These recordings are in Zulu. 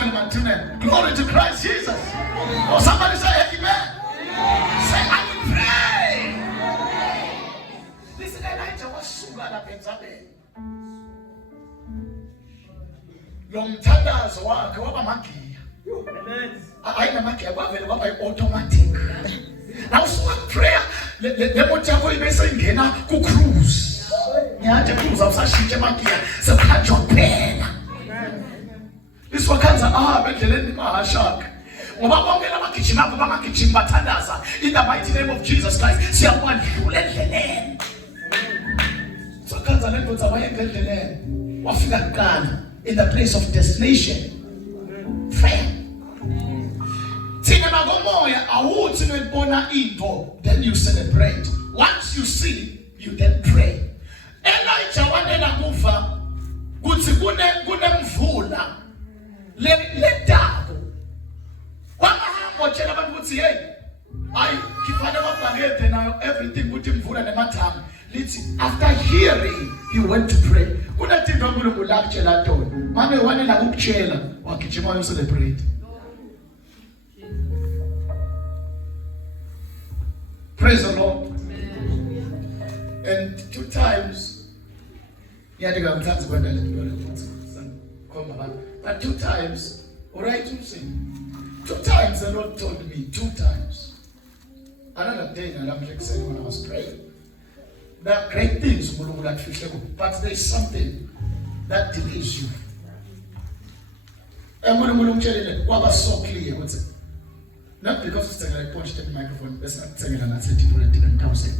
Glory to Christ Jesus. Oh, somebody say amen. Say, I will pray. Listen, Elijah was sugar that Benzabel. Long tenders work, what a monkey. I am a monkey, what by automatic. Now, so prayer, the motor will be saying, "Who cruise? Yeah, the cruise of such a monkey, so catch your pen." This one comes out, but then my shark. In the mighty name of Jesus Christ, see a one who let the land. So comes a little in the place of destination. Prayer. Then you celebrate. Once you see, you then pray. Elijah wanena kufa kuthi kunemvula ledabo wangahamba tshela abantu ukuthi hey ayi kifana mabhangede nayo everything kuthi imvula nemathanga lithi after hearing he went to pray kunatinto uNkulunkulu lakutshela tona manje wanela ukutshela wagijima uyo celebrate. Praise the Lord. And 2 times but 2 times, alright, 2 times the Lord told me, 2 times. Another day, and I'm like saying when I was praying, there are great things, but there is something that delays you. And when I'm telling you, what was so clear, what's it? Not because it's like I punched the microphone, that's not saying and I said different thousand.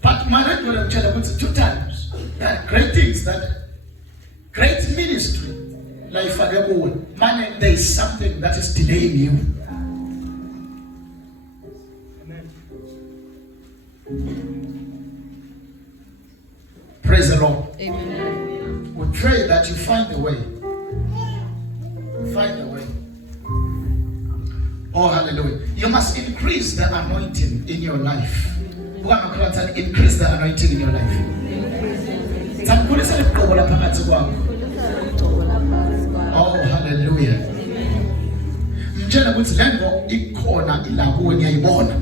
But my life will tell you 2 times. There are great things great ministry, like man, there is something that is delaying you. Amen. Praise the Lord. Amen. We pray that you find the way. Find the way. Oh, hallelujah. You must increase the anointing in your life. Increase the anointing in your life. Oh, hallelujah. Mjela ukuthi lengo ikhona ilapho ngiyayibona.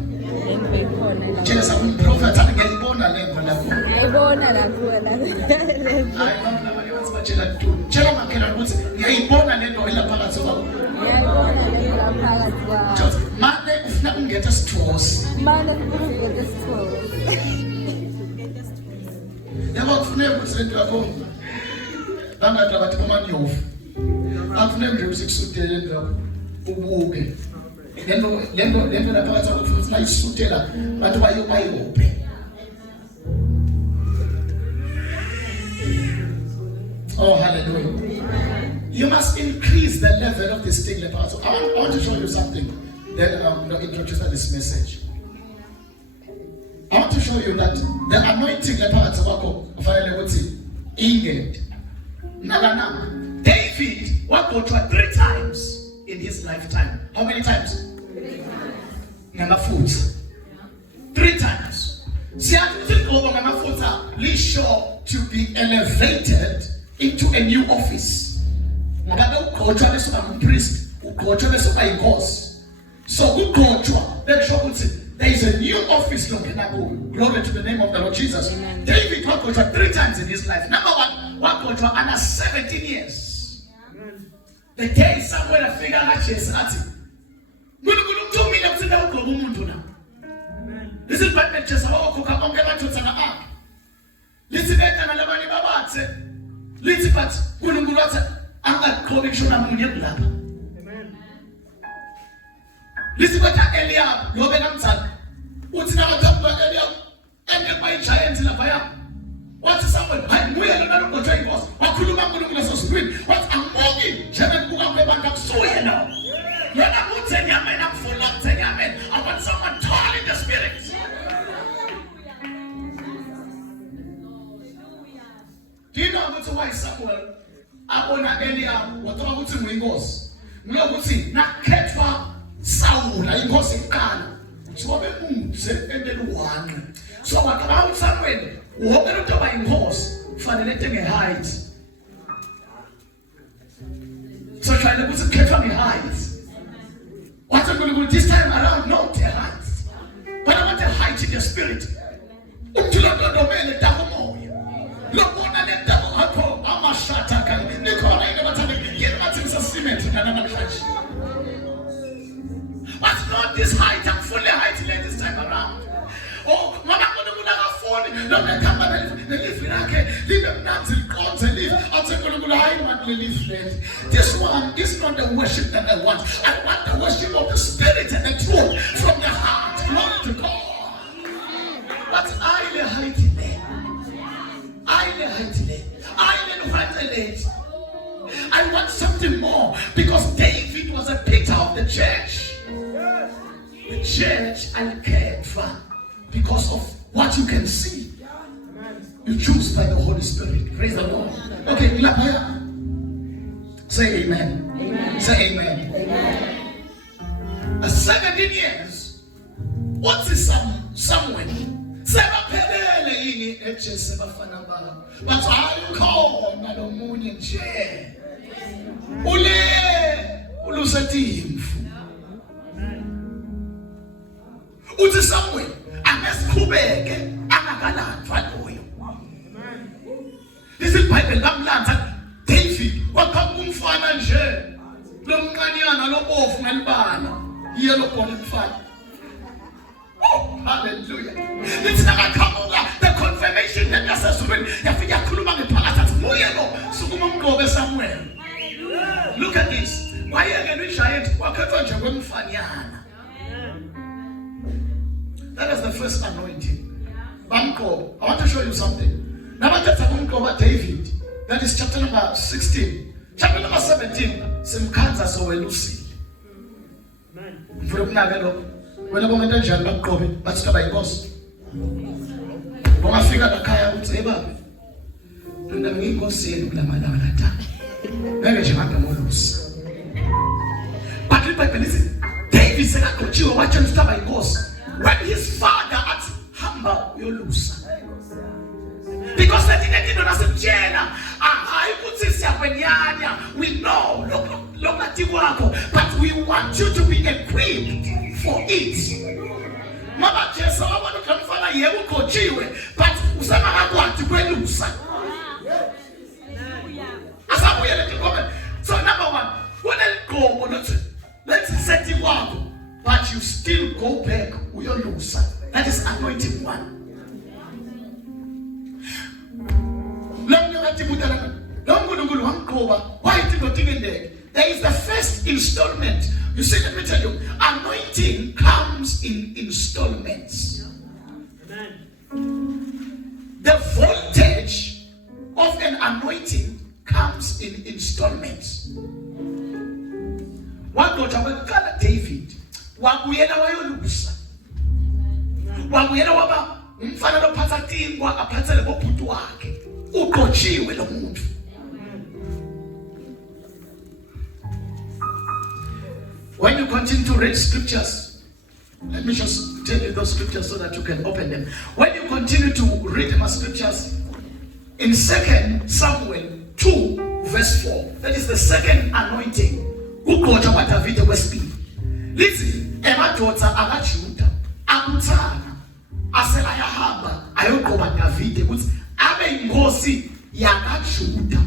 Mjela sabu prophet ngiyayibona lengo lapho. Ngiyayibona lapho la. Hayi mama nabanye bathi batshela tu. Tshela makhela ukuthi ngiyayibona lento elaphakathi kwakho. Ngiyayibona lento laphakathi kwakho. Manje ufuna ungethe sithosi. Manje ufuna ungethe sithosi. Yabo kufuneka ukuthi lento yakho bangathi abathi bamanyofu. Afune nje usikusutele lapho ubuke lento lapha bathi ukuthi nayisutela bantu bayobayophe. Oh, hallelujah. You must increase the level of this thing. I want to show you something. Then I'm going to introduce this message. I want to show you that the anointing leopard Inged. David walked 3 times in his lifetime. How many times? 3 times. Number 4. 3 times. See, I think over number 4 is sure to be elevated into a new office. Priest, so there is a new office. Glory to the name of the Lord Jesus. Amen. David walked 3 times in his life. Number 1, walked under 17 years. Amen. The day somewhere I figure out this is what makes us all cook up. Listen, but I'm not conviction. Amen. Listen, but Eliab, you're the answer. What's now about Eliab? And my giants in the fire. What's someone? I'm weird and I don't know what I was. What could you have so sweet? What's a morning? German book of the bank of so you know. You're not good saying Yaman, I'm full of saying Yaman. I want someone tall in the spirit. Do you know why Samuel? I want Eliab, what about the wingos? No, what's it? Not Ketwa. Saul, I was in Ghana. So I ended one. So what about somewhere? What about the horse for the letting a height? So try to put some ketchup on the heights. What's I'm going to do this time around? No, the heights. But I want the height in your spirit. What's not this height? I'm fully heightened this time around. Oh, Mama, don't let come this one is not the worship that I want. I want the worship of the spirit and the truth from the heart. Glory to God. But I the height in there. I want something more because David was a picture of the church. The church I cared for because of what you can see. You choose by the Holy Spirit. Praise the Lord. Okay, clap here. Say amen. Amen. Say amen. Amen. 17 years. What is someone? Sebaphelele yini eje sebafana baba. But I call na lo munye nje. Ulusetimfu. Uthi Samuel angesikhubeke angakalandwa loyo. This is Bible lamlandza David wakhamba umfana nje lomncanyana lobovu ngalibala yellow bone mfana. Oh, hallelujah. It's not the confirmation that yasezulwini yafika yakhuluma ngephakathi athi moya lo sukuma umgqobe Samuel. Look at this. Wayeke uGiant wakhethwa nje kwemfanyana. That is the first anointing. Bamko, I want to show you something. Now let's talk about David. That is chapter number 16. Chapter number 17. Simkhanza sowelusile. Amen. Mfuna kunake lokho. Wena bomenta njani bakugqobe bathi kaba inkosi. Bongafika lakhaya uthi baba. Lona ngiyinkosi yenu kulamalanga natha. Ngeke nje ngapha ngolusa. But the Bible says David sekagotshiwe wathi kaba inkosi. When his father asked hamba uyolusa. Because they didn't know we know but we want you to be equipped for it. Mama Jessa, I want to come for a year but usama hakwati kwelusa. So number one, when I go, let's set you up, but you still go back with your loser. That is anointing one. There is the first installment. You see, let me tell you, anointing comes in installments. Amen. The voltage of an anointing comes in installments. One daughter will call David. Wabuyela wayolusa. Wabuyela waba mfana lo phathatingwa aphathele bobhuti wakhe. Uqotshiwe lo muntu. When you continue to read scriptures, let me just tell you those scriptures so that you can open them. When you continue to read my scriptures, in 2 Samuel 2 verse 4, that is the second anointing. Ugoja wa David wesibili. Lithi emadoda akaJuda akuthana asela yahamba ayogqoba David ukuthi abe inkosi yakaJuda.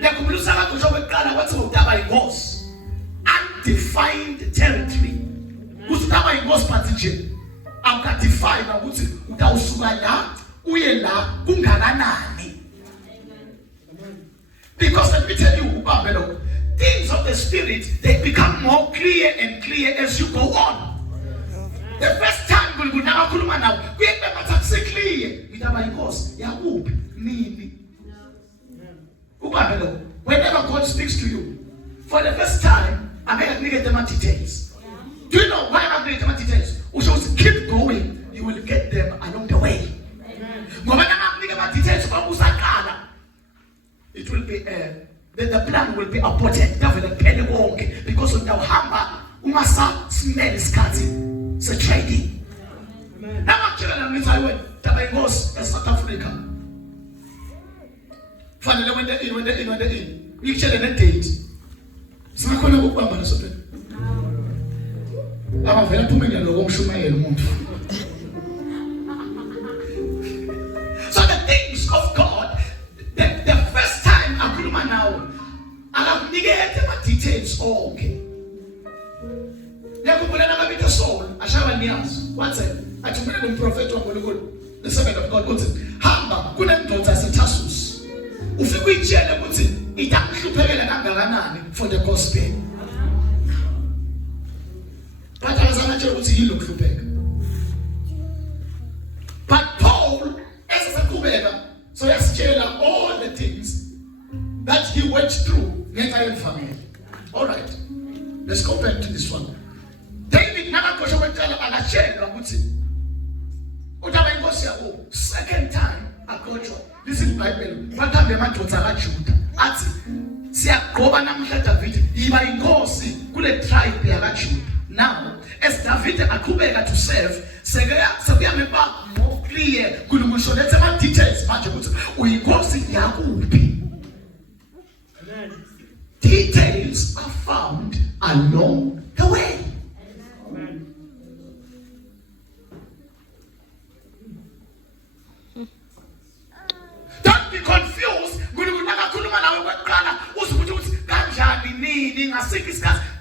Yakubulusa kaGoja weqala wathi utaba inkosi. Undefined territory. Ukuthi utaba inkosi phansi nje. Akadefine ukuthi utawusuka la uye la kungakanani. Because let me tell you ubambelo, things of the spirit, they become more clear and clear as you go on. The first time we now clear whenever God speaks to you, for the first time, I'm going to get them details. Do you know why I'm going to get them details? We should keep going, you will get them along the way. It will be the plan will be aborted because of the hamba umasa smell iskati. It's a trading. Now actually I'm going to South Africa. Finally when they're in ngikutshele ne-date singakhona ukubamba leso phela abavela phumeni yaloko ngishumayela umuntu. So the things of God, the first time akhuluma nawe akakunikeze ama-details onke. Yakubona nakabitho Saul ashaba niyazi wathi athumele nomprofeti waNkulunkulu, the servant of God, uthi hamba kunendoda yaseTarsus ufike uyitshele ukuthi itamhluphekela kangakanani for the gospel. But akazangatshela ukuthi yini lokuhlupheka. But Paul esasaqhubeka so yasitshela all the things that he went through ngenxa yemfanelo. All right, let's go back to this one. David nakakosha kwethala akatshelwa ukuthi utaba inkosi yabo second time akhothwa. Listen Bible bathambe amadoda akaJuda athi siyaqoba namhla David yiba inkosi kule tribe yakaJuda. Now as David aqhubeka to serve sekuyameba more clear kulokusho lethe ama details manje ukuthi uyinkosi yakuphi. Amen. Details are found along the way. Amen. Don't be confused.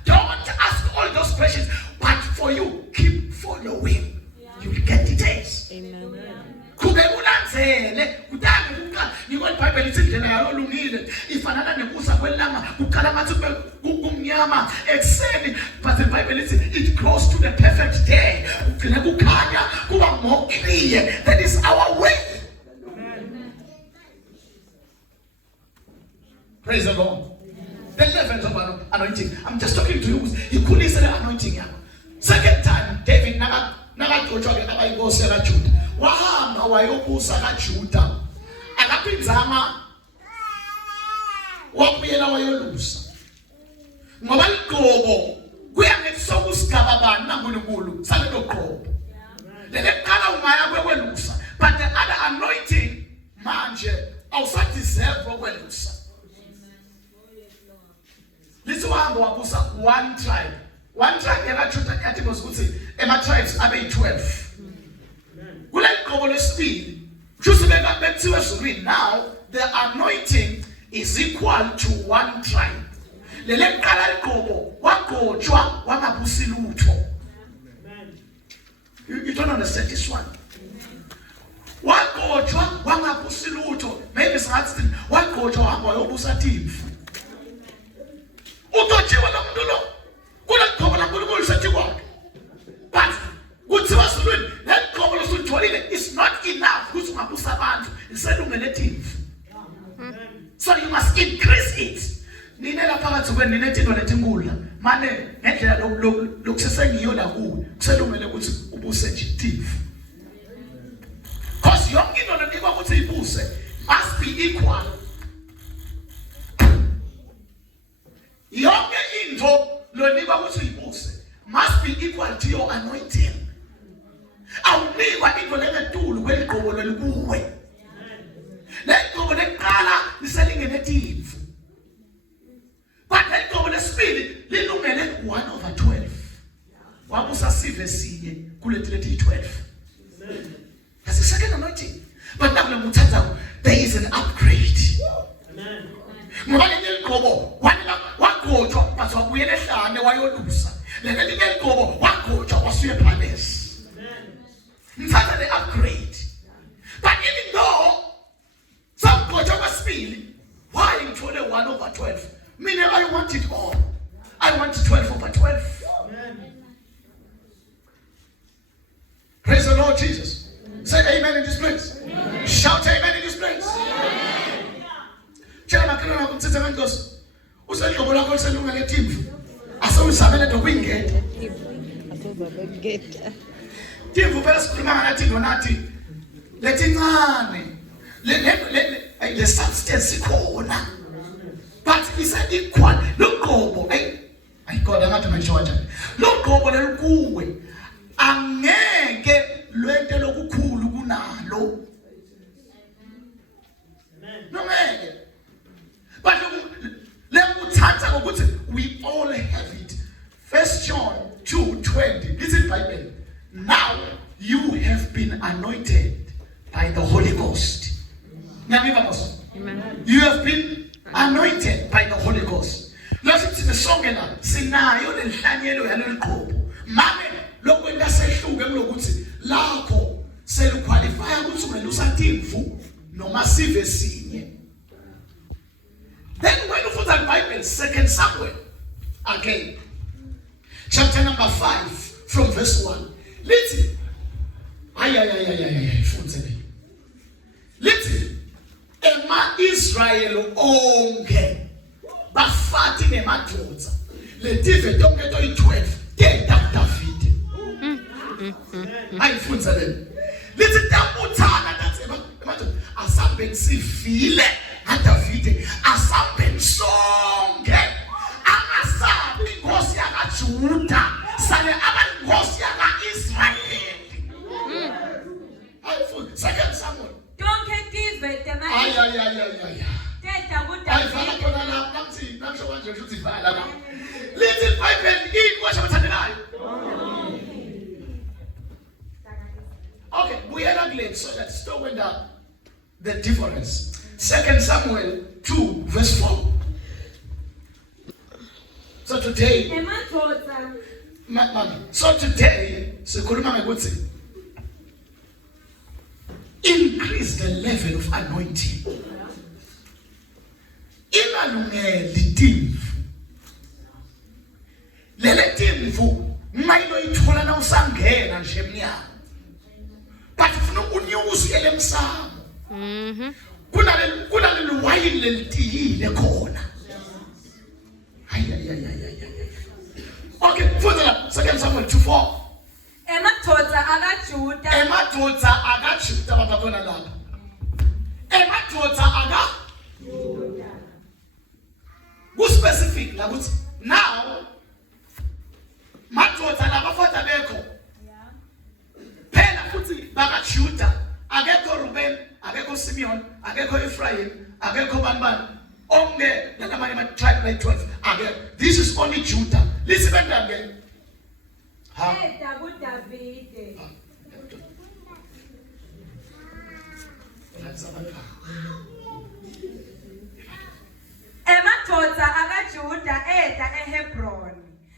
Don't ask all those questions. But for you, keep following. You will get details. Amen. But the Bible says it grows to the perfect day. More clear. That is our way. Praise the Lord. The levels of anointing. I'm just talking to you. You couldn't say the anointing. Second time, David nakaqothwa ke abayinkosi yakaJuda. Wahamba wayobusa kaJuda. Akaphinzama wabuyela wayolusa. Ngoba iqobo kuya ngesokusigaba bani naNkulunkulu salelo qobo. Leleqala ungaya kwelusa. But the other anointing manje awusadeserve ukwelusa. This one wabusa one tribe. One tribe yakaJuda yathi ukuthi ema tribes abe 12. Kule qobo lesibili kusibeka bethiwe ezulwini. Now the anointing is equal to one tribe. Lele qala iqobo wagojwa wangabusi lutho. You don't understand this one. Wagojwa wangabusi lutho. Maybe singathi wagojwa hamba yobusa thifu. Utojiwe lo muntu lo kule qobo laNkulunkulu sethi kwakhe. But kuthiwa ezulwini le qobo losutholile is not enough ukuthi ungabusa abantu iselungele thifu. So you must increase it. Nine lapha phakathi kwenu ninethinto letinkulu mane ngendlela lokusesengiyo la kuwe kuselungele ukuthi ubuse nje thifu. Because yonke into lenikwa ukuthi ibuse must be equal. Yonke into lonikwa ukuthi ibuse must be equal to your anointing. Awunikwa into lengetulu kweliqobo lolikuwe. Leqobo leqala liselingene thifu. But leqobo lesibili lilungele 1/12. Wabusa sive sinye kulethi lethi 12. That's the second anointing. But now there is an upgrade. Amen. Ngoba leqobo wagojwa but wabuyela ehlane wayolusa. Leli leqobo wagojwa wasuye palace. Amen. The upgrade. But even though some gojwa kwesibili, why ngithole 1/12? Meaning I want it all. I want 12/12. Amen. Praise the Lord Jesus. Say amen in this place. Amen. Shout amen in this place. Tshela makhelwane akho mthethe kaNkosi. Useqobo lakho selungele thifu. Asewusabele dokuyingeda. Asezabengeda. Thifu phela sikhuluma ngalathi nathi letincane. Le substance ikhona. But it's equal. Loqobo God angathi ngisho kanjani. Loqobo lelikuwe angeke lwente lokukhulu kunalo. Amen. No ngeke. But we all have it. 1 John 2:20. This is Bible. Now you have been anointed by the Holy Ghost. Amen. You have been anointed by the Holy Ghost. Lasithi nesonke la sinayo lenhlanyelo yaleliqhobo. Mame lokho engasehluke kulokuthi lakho seliqualify ukuthi ungelusatimfu noma sive sinye. Then when you put that Bible, 2 Samuel, again, chapter number 5, from verse 1. Listen. Listen. Ema Israel onke bafati nemadoda ledive tonke to 12 tenda David. Ayifunza le. Lithi tabuthana tathi asambe sifile David asambe sonke amasabi inkosi yakaJuda sale abankosi yakaIsrael. Ayifunza 2 Samuel. Tonke tive tema. Ay. Teta buta. Ayifana khona la namthi namsho kanje ukuthi ivala la. Lithi Bible ikwasho bathandelayo. Okay, we are again so let's stop with the difference. 2 Samuel 2 verse 4. So today, sikhuluma ngokuthi increase the level of anointing. Ingalungeli timfu. Lele timfu mayilo ithola na usangena nje emnyango. But ufuna unyuzi elemsamo. Kuna le wine lelitiyile khona. Okay, further up, 2 Samuel 2:4. Emadoda akaJuda babakhona lapha. Emadoda ku specific la ukuthi now madoda labafana bekho. Phela futhi bakaJuda akekho Reuben, akekho Simeon, akekho Ephraim, akekho Bambani. Onke lamanye ama tribe like 12. Akekho. This is only Judah. Listen again. Teta David. Emadoda akaJuda eda eHebron.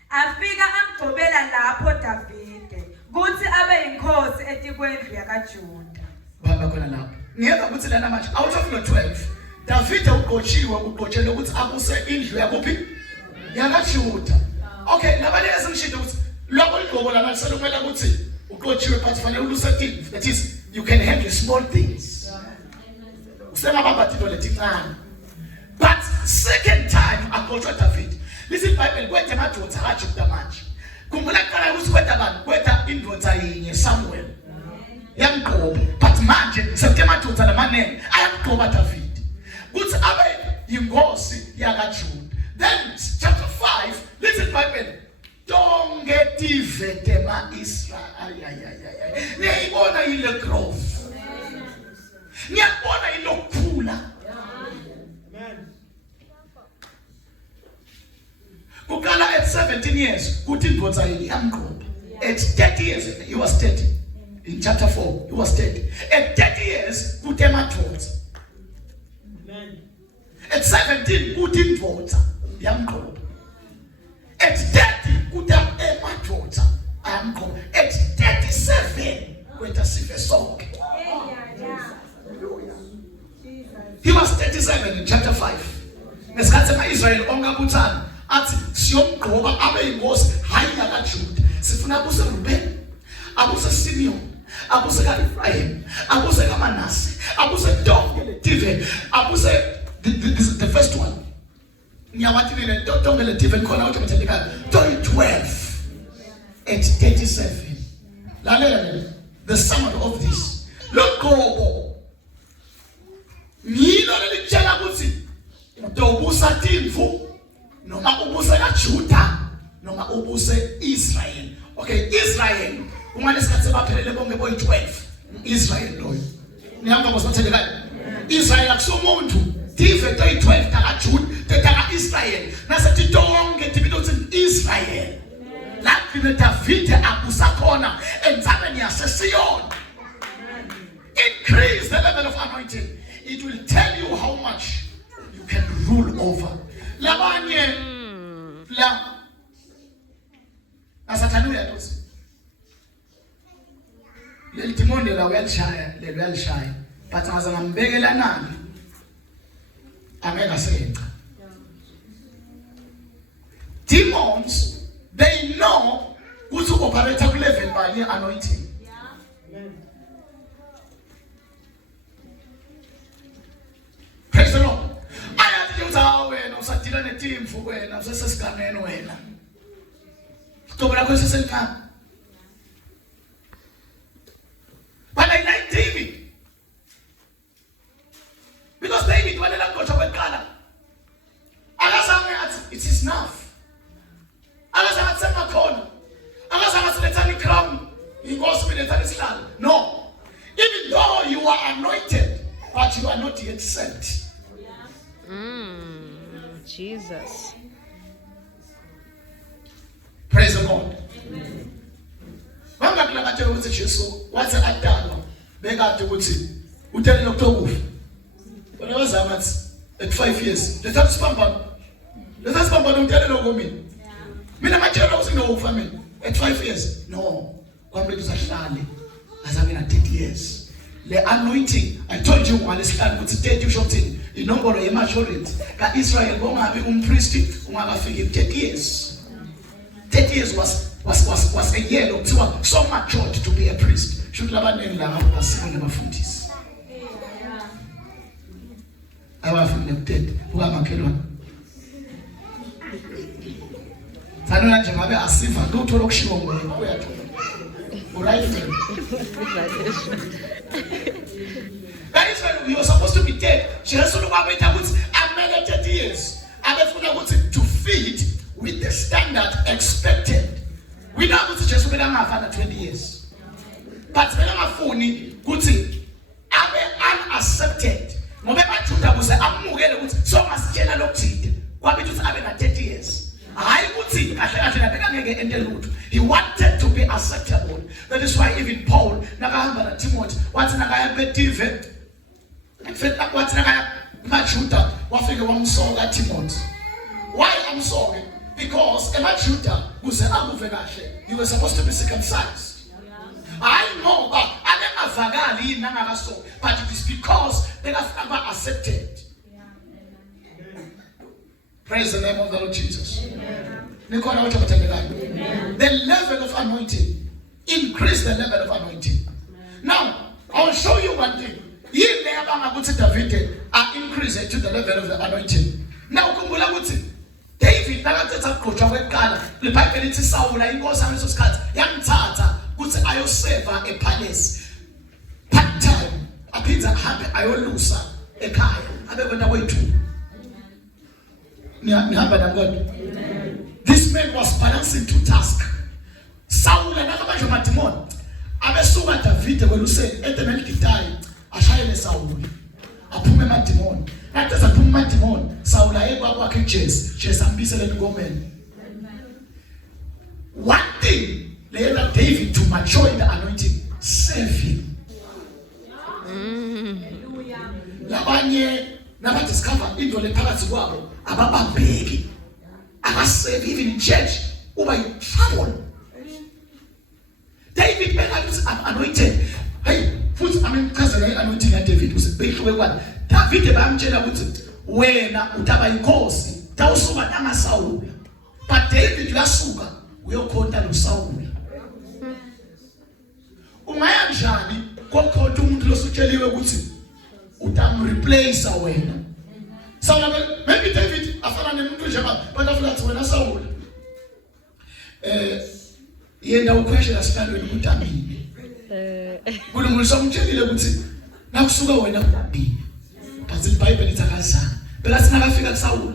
Afika amgcobela lapho David. Kuthi abe inkosi etikwendlu yakaJuda. Baba khona lapho. Ngiyeza ukuthi lana manje out of the 12, David uqotshele ukuthi akuse indlu yakuphi? YakaJuda. Okay, labaleka sengishilo ukuthi lokho igqoko lana selokumela ukuthi uqotshiwe but fanele ulusetini. That is, you can handle small things. Usengabamba into letincane. But second time aqotshwa David. Listen Bible kwethe madoda akaJuda manje. Khumbula kuqala ukuthi kwetha abantu, kwetha indoda yinye Samuel. Yamgqoba but manje sekuthe madoda lamanene ayamgqoba David. Kuthi abe yinkosi yakaJuda. Then chapter 5, listen Bible. Tonke tive tema Israel. Niyayibona ile growth. Niyabona ilokukhula. Kukala at 17 years, kuthi indoda yamgqoba. At 30 years, he was 30. In chapter 4, he was 30. At 30 years, kuthi emadoda. At 17, kuthi indoda yamgqoba. At 30, kuthi emadoda ayamgqoba. At 37, kwetha sive sonke. He was 37 in chapter 5. Ngesikhathi ama-Israel onke abuthana athi siyomgqoba abe yinkosi hayi yakaJuda. Sifuna abuse Reuben, abuse Simeon, abuse ka-Ephraim, abuse kaManase, abuse tonke leDavid, abuse the first one. Ngiyawathi mina tonke leDavid khona ukuthi mthandekayo 12 at 37. Lalela the summary of this. Lokho ngilo lelitshela ukuthi ubusa timfu noma ubuse kaJuda noma ubuse Israel. Okay, Israel ungalesikhathi sebaphelele bonke boyi-12. Israel loyo. Niyamba bosathandekayo. Israel akusumuntu. David oyi-12 takaJuda, takaIsrael. Nasethi tonke tibido yakhe neDavide akusakhona enzabeni yaseSiyoni. Increase the level of anointing. It will tell you how much you can rule over. Labanye la asathana uyatosi. Leli demoni la uyalishaya, leli uyalishaya. But ngaze ngambekela nani? Angeke asenca. Demons, they know who to operate at level by the anointing. Praise the Lord. I have to use our way, no satira ne team for when I'm just scanning when. But I like David. Because David, when I go to a color, it is enough. No. Even though you are anointed, but you are not yet sent. Jesus. Praise the Lord. What's an adult? Beg out to what you tell October. When I was at 5 years, let us pump on. Let us pump on, tell it over me. At 5 years, no. As I've been at 10 years. The anointing, I told you while it's done, what's the something. You know what I am assuring. That Israel won't have a priest, who have figured 10 years. 10 years was a year of so much to be a priest. Should have been a single of this. I have been dead. Who am I killing? That is when we were supposed to be dead. She has to know about 30 years. To feed with the standard expected. We now go to just 20 years. But when I'm good I'm unaccepted. So much general what we do 30 years. He wanted to be acceptable. That is why even Paul, Timothy, what's Timothy? Why I'm sorry? Because you were supposed to be circumcised. I know, but it is because they have never accepted. Praise the name of the Lord Jesus. Amen. The level of anointing. Increase the level of anointing. Amen. Now, I will show you one thing. David are increasing to the level of the anointing. Now, David, the Bible is Saul, he goes on his cut. Young Tata, I will save a palace. Part time, a pizza happy, I will lose a car. I don't know where to. This man was balancing two tasks. Saul and another Matimon. Abesuga David will say, Etemel Kitai, Ashayele Saul. Apume Matimon. That is a Pum Matimon. Saul Aeba working chase. Chase ambitious and women. One thing, later David to mature in the anointing, save him. Labanye, never discover into the palace wall. Ababa big. I save even in church. Over in trouble. David was anointed. Hey, cousin anointing at David was a big one. David Bamchela when Utaba Kosi, Tausuba Nama Saul. But David Lasuga, we'll call that Saul. Umayamjani, Koko to Mutusucheli Utam replace away. So maybe David, after an Mutuja, but after that, when I saw no question as well with Mutami. Will some jelly now sugar when not be. But the Bible is a casa. But that's never figured Saul.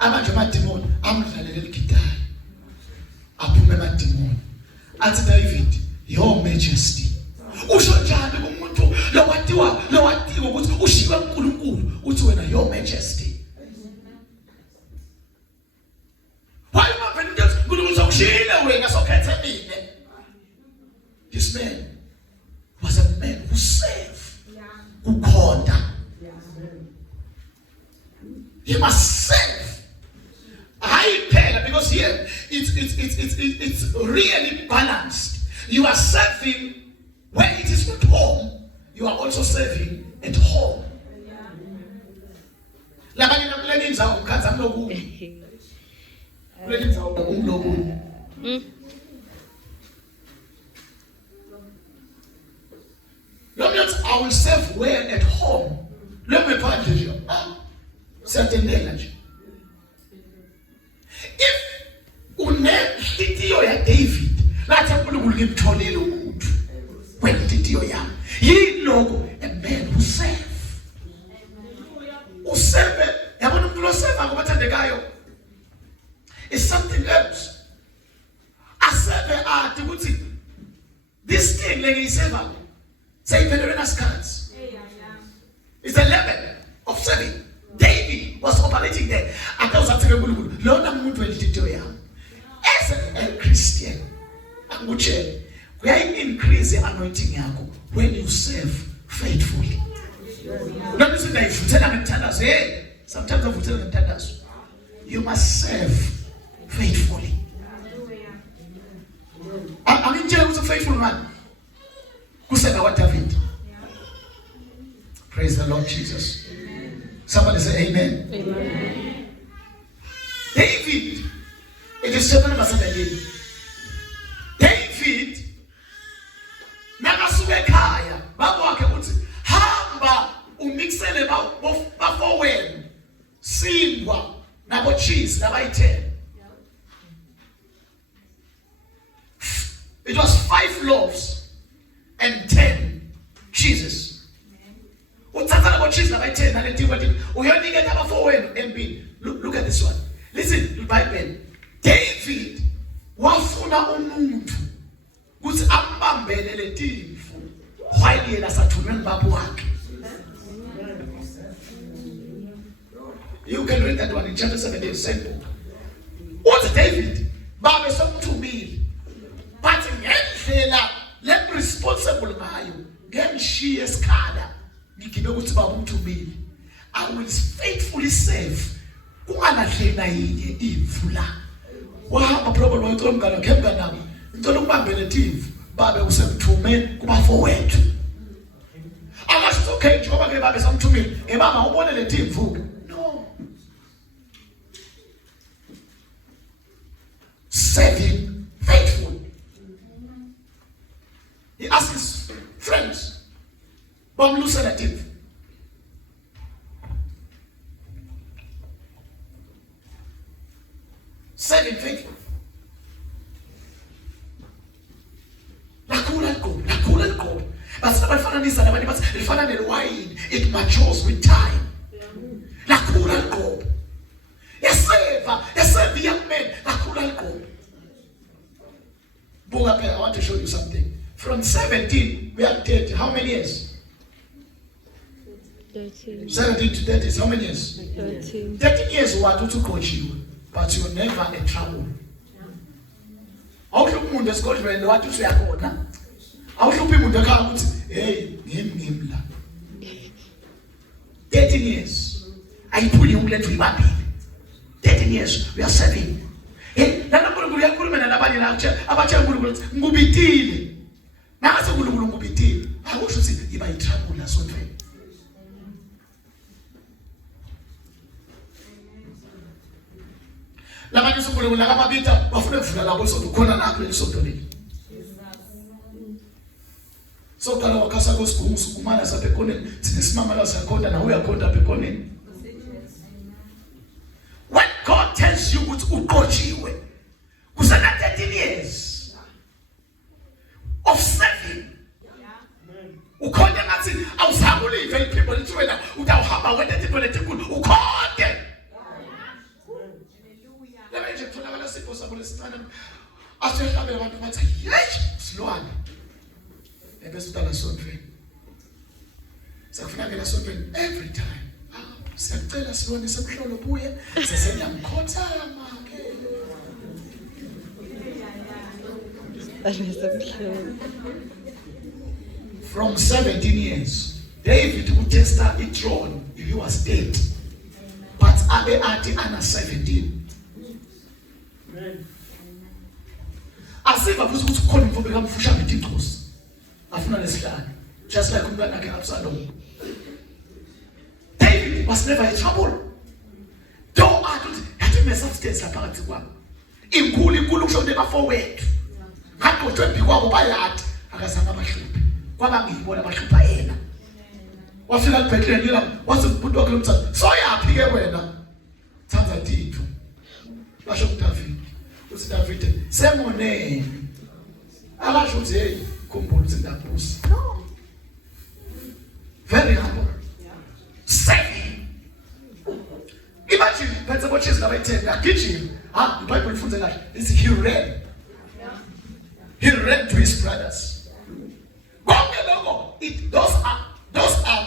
I'm a Matimon, I'm a little guitar. Apuma Timon. At David, Your Majesty. Ushoja, Lawatiwa, Ushiwa Kuluku, Utuena, Your Majesty. Why am I just going to wena sokhethe mina. This man was a man who served, who called. He must serve. I pay because here it's really balanced. You are serving where it is not home. You are also serving at home. Labanye namleni inzawo mkhaza mlokuni. Kuleni inzawo umlokuni. I will serve where at home. Let me find you. Certain day. If unehitiyo ya David, lathi uNkulunkulu ngimtholile umuntu. Wehitiyo yami. Yiloko a man who serve. Userve, yabona umuntu oserve akubathandekayo. It's something else. Aserve athi ukuthi this thing lengiyiserve. Say cards. It's a level of serving. David was operating there. As a Christian, we are increase the anointing when you serve faithfully. Sometimes you must serve faithfully. I mean, James was a faithful man. Who said what David? Praise the Lord Jesus. Somebody say amen. Amen. David, it is 7%. David, nakasubekaya, baba wake uthi hamba umixele bafowenu singwa nabo cheese nabayithela. It was 5 loaves and 10 cheeses. Look at this one. Listen to the Bible. David wafuna umuntu kuthi ambambele letimfu while yena sathunywe baba wakhe. You can read that one in chapter 17, simple. What David baba somthumile but ngendlela responsible ngayo ngemshiya esikhala. I will faithfully serve. Kungalahleka yinye imvu la. Wahamba probably wayitolomgana kemgana. Ngicela ukubambele imvu babe usemthume kubafowethu. Akasho okay njengoba ke babe samthumile. Ebaba ubone le imvu. No. Serving faithful. He asked his friends. Serving faithful. Nakula go. But somebody find wine. It matures with time. Nakula go. Yes, serve the young men. Nakula go. Bungape, I want to show you something. From 17, we are 30. How many years? 13. 17 to 30 is how many years? 13. 13 years what to coach you, but you're never in trouble. How should you just coach when what you say? How should people come? Hey, him la. 13 years. I put you let we back. 13 years we are serving. Hey, na ngulu ya ngulu mena labani na abacha ngulu ngubitile. Na ase ngulu ngubitile. How should you say iba in trouble na so try. Labani so ngulu ngaba bita bafuna kufuna labo so khona nakho lesonto leli. So kala wakasa kusukumana sa pekoneni sinesimama la sakonda na uyakonda pekoneni. When God tells you ukuthi uqotshiwe kusana 13 years of serving. Ukhonde ngathi awusabuli vele people lithi wena utawuhamba wena into enkulu ukhonde. Hallelujah. Lebe nje kutholakala sipho sabo lesicane asehlabe abantu bathi yesh silwane. Ebese utala sontweni. Sakufuna ngela sontweni every time. Siyacela sibone semhlolo buye sesiyamkhothama ke. From 17 years, David would test the throne if he was dead. But Abe Ati Anna 17. Asiva futhi ukuthi khona imfo bekamfusha ngeThixos. Afuna lesihlanu. Just like umntwana wakhe Absalom. David was never in trouble. Don't act yathi mesubstance lapha ngathi kwami. Inkulu kusho nje bafowethu. Ngaqothwe bikwabo bayathi akazange abahluphe. Kwaba ngiyibona abahlupha yena. Wafika kuBethlehem yena wathi umuntu wakhe lomthatha. So yaphi ke wena? Thanza Tithu. Basho kuDavid. Uthi David semonene. Akasho ukuthi hey khumbula ukuthi ndabusa. No. Very humble. Seven. Imagine phethe bochisi labayithenga gijima. iBhayibheli ifunze kahle. Ithi he ran. He ran to his brothers. Those are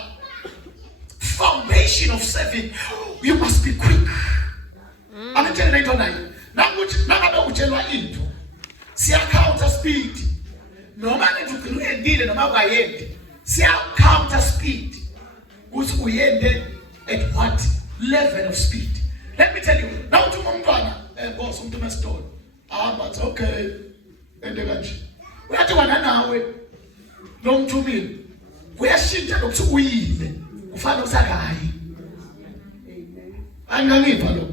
foundation of serving. You must be quick. I'm telling you tonight. Nangabe utshelwa into siya counter speed. Noma nje uyendile noma kwayendi siya counter speed. Ukuthi uyende at what level of speed? Let me tell you. Now to umntwana boss umuntu mesitolo. But okay. Ende kanje. Uyathi wena nawe lo mthumile. Kuyashintsha lokuthi uyile. Ufana usakayi. Angangipha lo.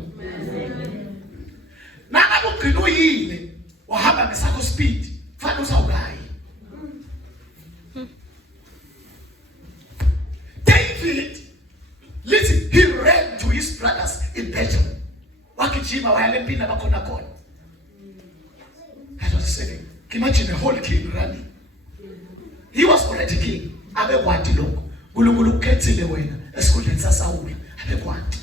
Nangabe ugcina uyile wahamba ngesakho speed. Ufana usawukayi. David, listen, he ran to his brothers in Bethlehem. Wakijima wayale mpina bakhona khona. That was saying, imagine a whole king running. He was already king. Abekwati lokho. Nkulunkulu ukhethile wena esikhundleni saSawuli. Abekwati.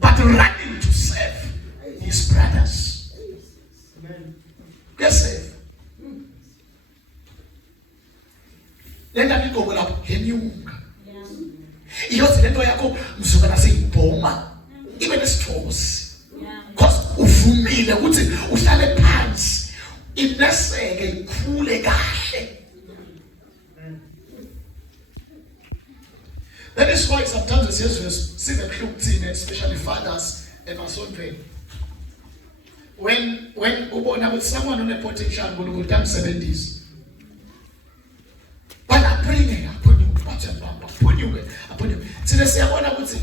But running to serve his brothers. Amen. Yes. Lenda nikobo lapho henyunga. Iyothi lento yakho mzuka naseyibhoma. Ibe nesithokozi. Because uvumile ukuthi uhlale phansi. Ineseke ikhule kahle. That is why sometimes the sisters see the club, especially fathers and masonry. When ubona with someone on a potential go down 70s. But I bring upon you. See the same one ukuthi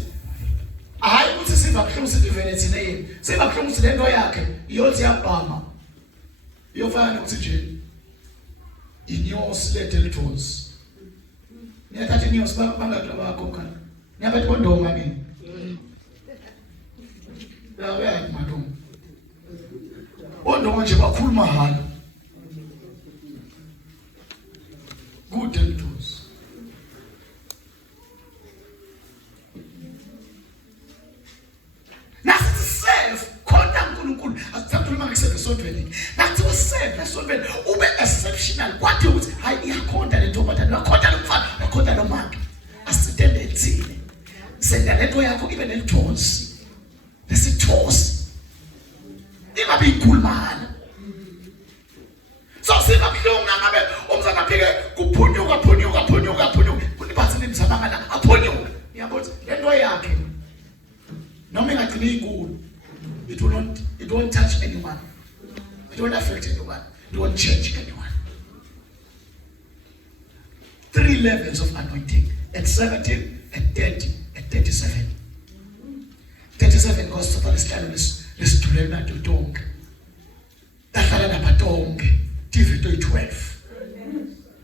hayi ukuthi sivakhlumisa divinity name. Sivakhlumisa lento yakhe iyothi yabhama. Iyofana ukuthi nje inyosi lethe lithozi. Niyathatha inyosi bangaklaba bakho. Niyabathi bondonga nini? Yawe madonga. Bondonga nje bakhuluma hala. Good lithozi. That's what said. That's what ube exceptional. What you would I iyakhonda lento bathatha nakhonda lomfana nakhonda nomaka. Asitende etsile. Senda lento yakho ibe nelithosi. Lesithosi. Ingabe ikhulumana. So singabhlunga ngabe umzana phike kuphunyuka. Kunibathi nimzabangana aphonyuka. Uyabona lento yakhe. Noma ingagcina inkulu. It won't touch anyone. It won't affect anyone. It won't change anyone. 3 levels of anointing. At 17, at 30, at 37. 37 goes to Palestine. Let's do it to tongue. Dahlala nabatonke. TV 12.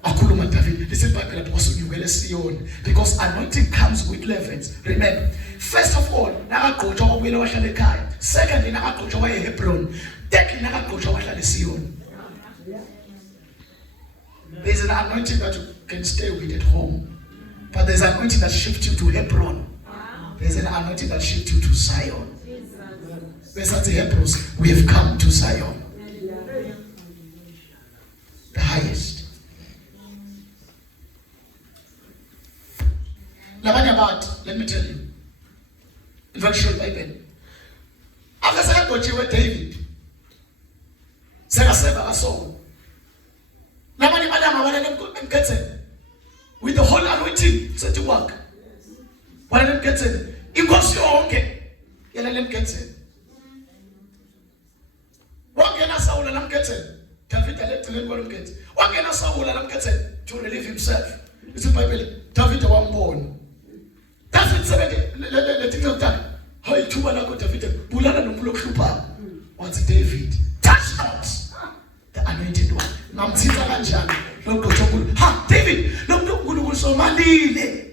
Akhuluma David. This is Bible that was unyukele Sion. Because anointing comes with levels. Remember, first of all, nakagqotshwa kwabuyela wahlala ekhaya. Secondly, nakagqotshwa waye eHebron. Thirdly, nakagqotshwa wahlala eSiyon. There's an anointing that you can stay with at home. But there's an anointing that shifts you to Hebron. There's an anointing that shifts you to Zion. There's at the Hebrews, we have come to Zion. The highest. Let me tell you. In fact, show Bible. After David, Sarah Seba Saul. kwakhe. Wala lemgetseni. Inkosi yonke yena lemgetseni. Wangena Saul lamgetseni. David alecele kwalomgetse. Wangena Saul lamgetseni to relieve himself. It's in Bible. David wambona. David said le tinga utaka. Hayi thuba lakho David bulala nomuntu okuhlupha. Wathi David, touch not the anointed one. Ngamthinta kanjani lo gqotho kulo. Ha David, lo muntu uNkulunkulu somalile.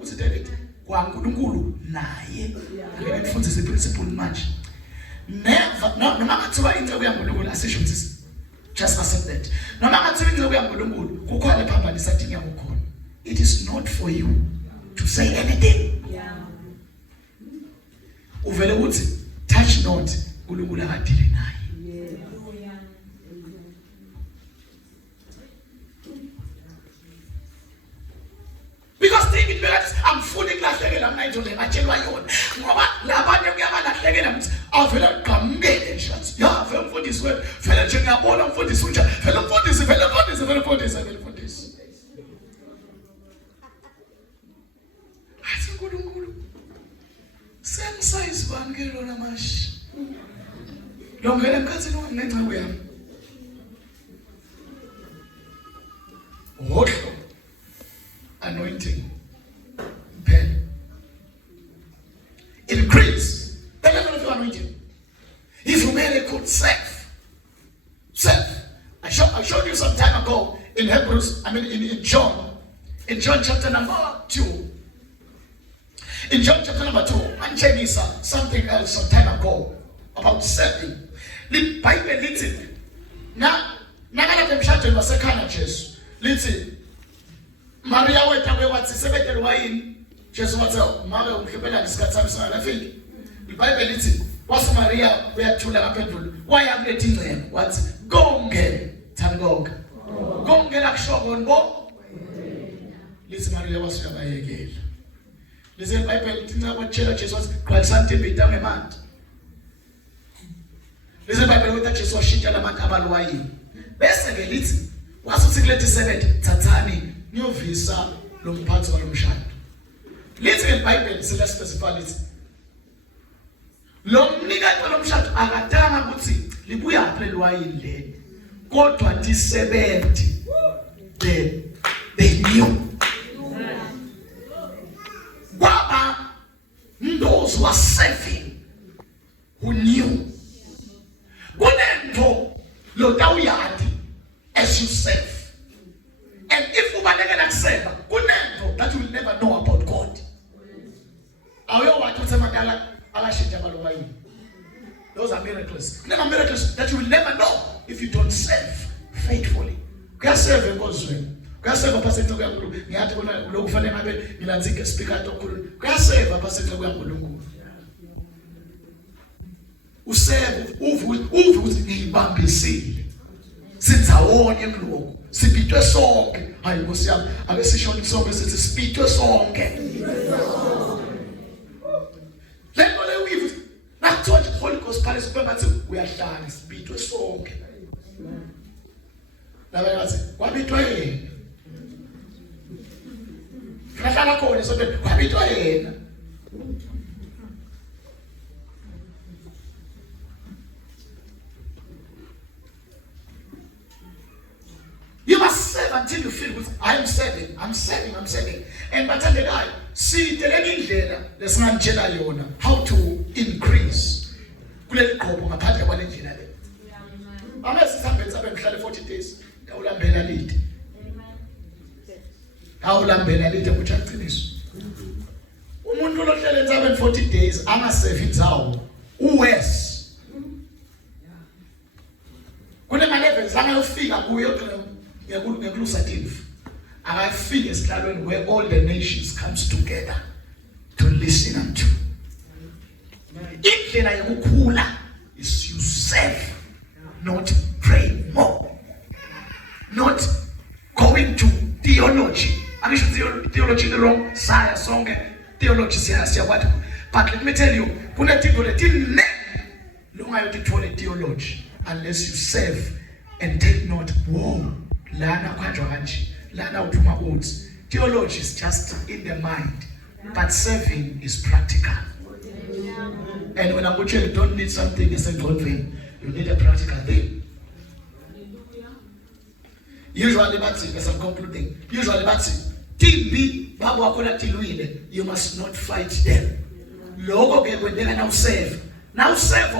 Uthi David, kwaNkulunkulu naye. Ngeke ngifundise principle manje. Never noma ngathiwa into kuyaNkulunkulu asisho ukuthi just accept that. Noma ngathiwa into kuyaNkulunkulu kukhona ephambanisa dinga ukukhona. It is not for you to say anything. Uvele uthi touch not uNkulunkulu akadile naye. Because David begathi angifuni kulahlekela mina into le batshelwa yona ngoba labantu kuyabalahlekela mthi avela qhamukele nje athi ya vele umfundisi wethu vele nje ngiyabona umfundisi unja vele umfundisi athi uNkulunkulu sengisayizi bangelo namashi longela emkhathini wanengcebo yami hodlo anointing pen increase the level of your anointing. If you made a good self I showed you some time ago in Hebrews, in John chapter number 2. In John chapter number 2, I'm telling you something else some time ago about serving. The Bible listen. Now nakala mshado wasekhana Jesu lithi Maria wethu wathi sebethe wayini Jesu wathi make umkhipela isikhathi sami singakafiki. iBhayibheli lithi wase Maria uyathula kaphendula waya kulethi ingcebo wathi konke thani konke lakushoko ngo lithi Maria wase uyabayekela. Lithi iBhayibheli lithi nabotshela Jesu wathi qhalisana impilo ngemandi. Lithi iBhayibheli lithi Jesu washintsha labantu abalwayini bese ke lithi wasuthi kulethi sebethe thathani niyovisa lo mphathi walomshado. Lithi iBhayibheli selespecify lithi lo mnikati walomshado akadanga ukuthi libuya phela liwayini leli kodwa disebenzi they knew kwaba those were serving who knew kunento lo tawuyati as you serve. And if you balekela kuseva kunento that you will never know about God. Ayo watu semakala alashinja balwayini. Those are miracles. Never miracles that you will never know if you don't serve faithfully. Kuyaserve enkozweni. Kuyaserve pastor kuyaNkulunkulu. Ngiyathi bona lokufanele ngabe ngilanzike speaker tokhulu. Kuyaserve pastor kuyaNkulunkulu. Userve uvu ukuthi ngibambisile. Sitsawonye kuloko. Sipitwe sonke. Hayi Nkosi yami, ake sisho sonke sithi sipitwe sonke. Lento le uyivu nakuthiwa nje Holy Ghost Palace kube ngathi uyahlala sipitwe sonke. Laba ngathi kwabitwa yena. Kahlala khona sonke kwabitwa yena. You must serve until you feel good. I'm serving. And but the guy, see the indlela lesingantshela yona how to increase. Kuleli gqobo ngaphandle kwalendlela le. Amasihambe sabe ngihlale 40 days. Awulambela lide. Awulambela lide kuchaqiniso. Umuntu lohlele nsabe 40 days angasave indzawo. Uwes. Kune levels angayofika kuyo ngekulusative. Akafika esihlalweni where all the nations comes together to listen unto. Indlela yokukhula is you serve, not pray more, not going to theology. Angisho theology the wrong side song theology siyakwati. But let me tell you, kuna tinto letine longa yotithola theology unless you serve and take note. Whoa, lana kwanjwa kanje, lana uphuma uthi theology is just in the mind, but serving is practical. And when I'm watching, you don't need something as a thing, you need a practical thing. Usually, as I'm concluding, you must not fight them. Logo ke kwendeka na usave. Na usave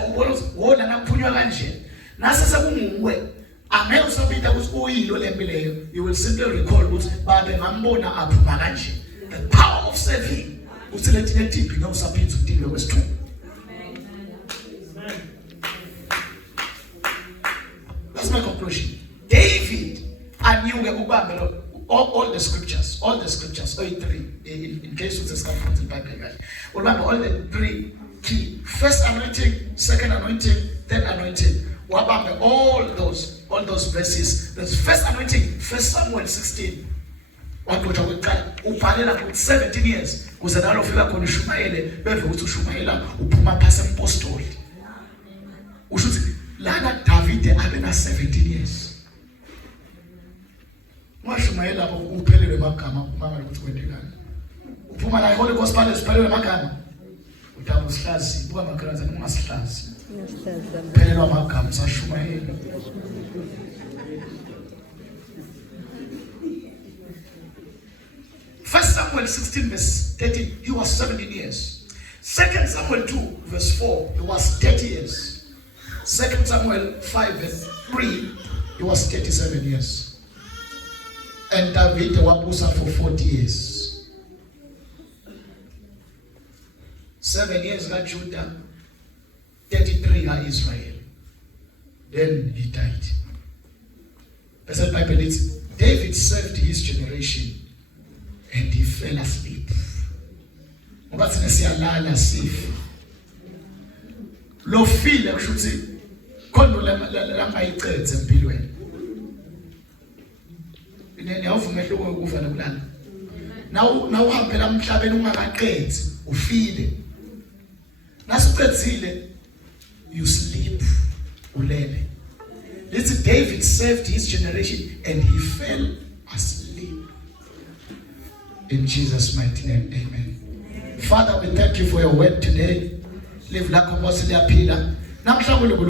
wona naphunywa kanje. Nasese kungumwe. Angeke usabita ukuthi uyilo lempileyo. You will simply recall ukuthi babe ngambona aphuma kanje. The power of saving. Uthi lethine tipi na usaphinza udile kwesithu. That's my conclusion. David knew all the scriptures, all 3, in case it's a scaffold in the Bible. Remember all the 3 key: first anointing, second anointing, third anointing. Remember all those verses. The first anointing, 1 Samuel 16. Uphalela 17 years. Kuzadala ufika khona uShumayela, beve ukuthi uShumayela uphuma phasa impostoli. Ushuthi lana David abe na 17 years. Washumayela lapho uphelele amagama mama ukuthi kwendekani. Uphuma la Holy Gospel esiphelele amagama. Utaba usihlazi, buka makhaza ungasihlazi. Uphelele amagama saShumayela. First Samuel 16 verse 13, he was 17 years. 2 Samuel 2 verse 4, he was 30 years. 2 Samuel 5 verse 3, he was 37 years. And David wabusa for 40 years. 7 years got Judah, 33 got Israel. Then he died. That's the Bible. David served his generation and he fell asleep. Ngoba siyalala sifa. Lo feel kushuthi khona langayiqedze empilweni. Niyawuvumela ukufa nokulala. Now uhambela emhlabeni ungakaqedzi, ufile. Nasuqedzile, you sleep, ulele. Listen, David saved his generation and he fell asleep. In Jesus' mighty name, amen. Father, we thank you for your word today. Live like a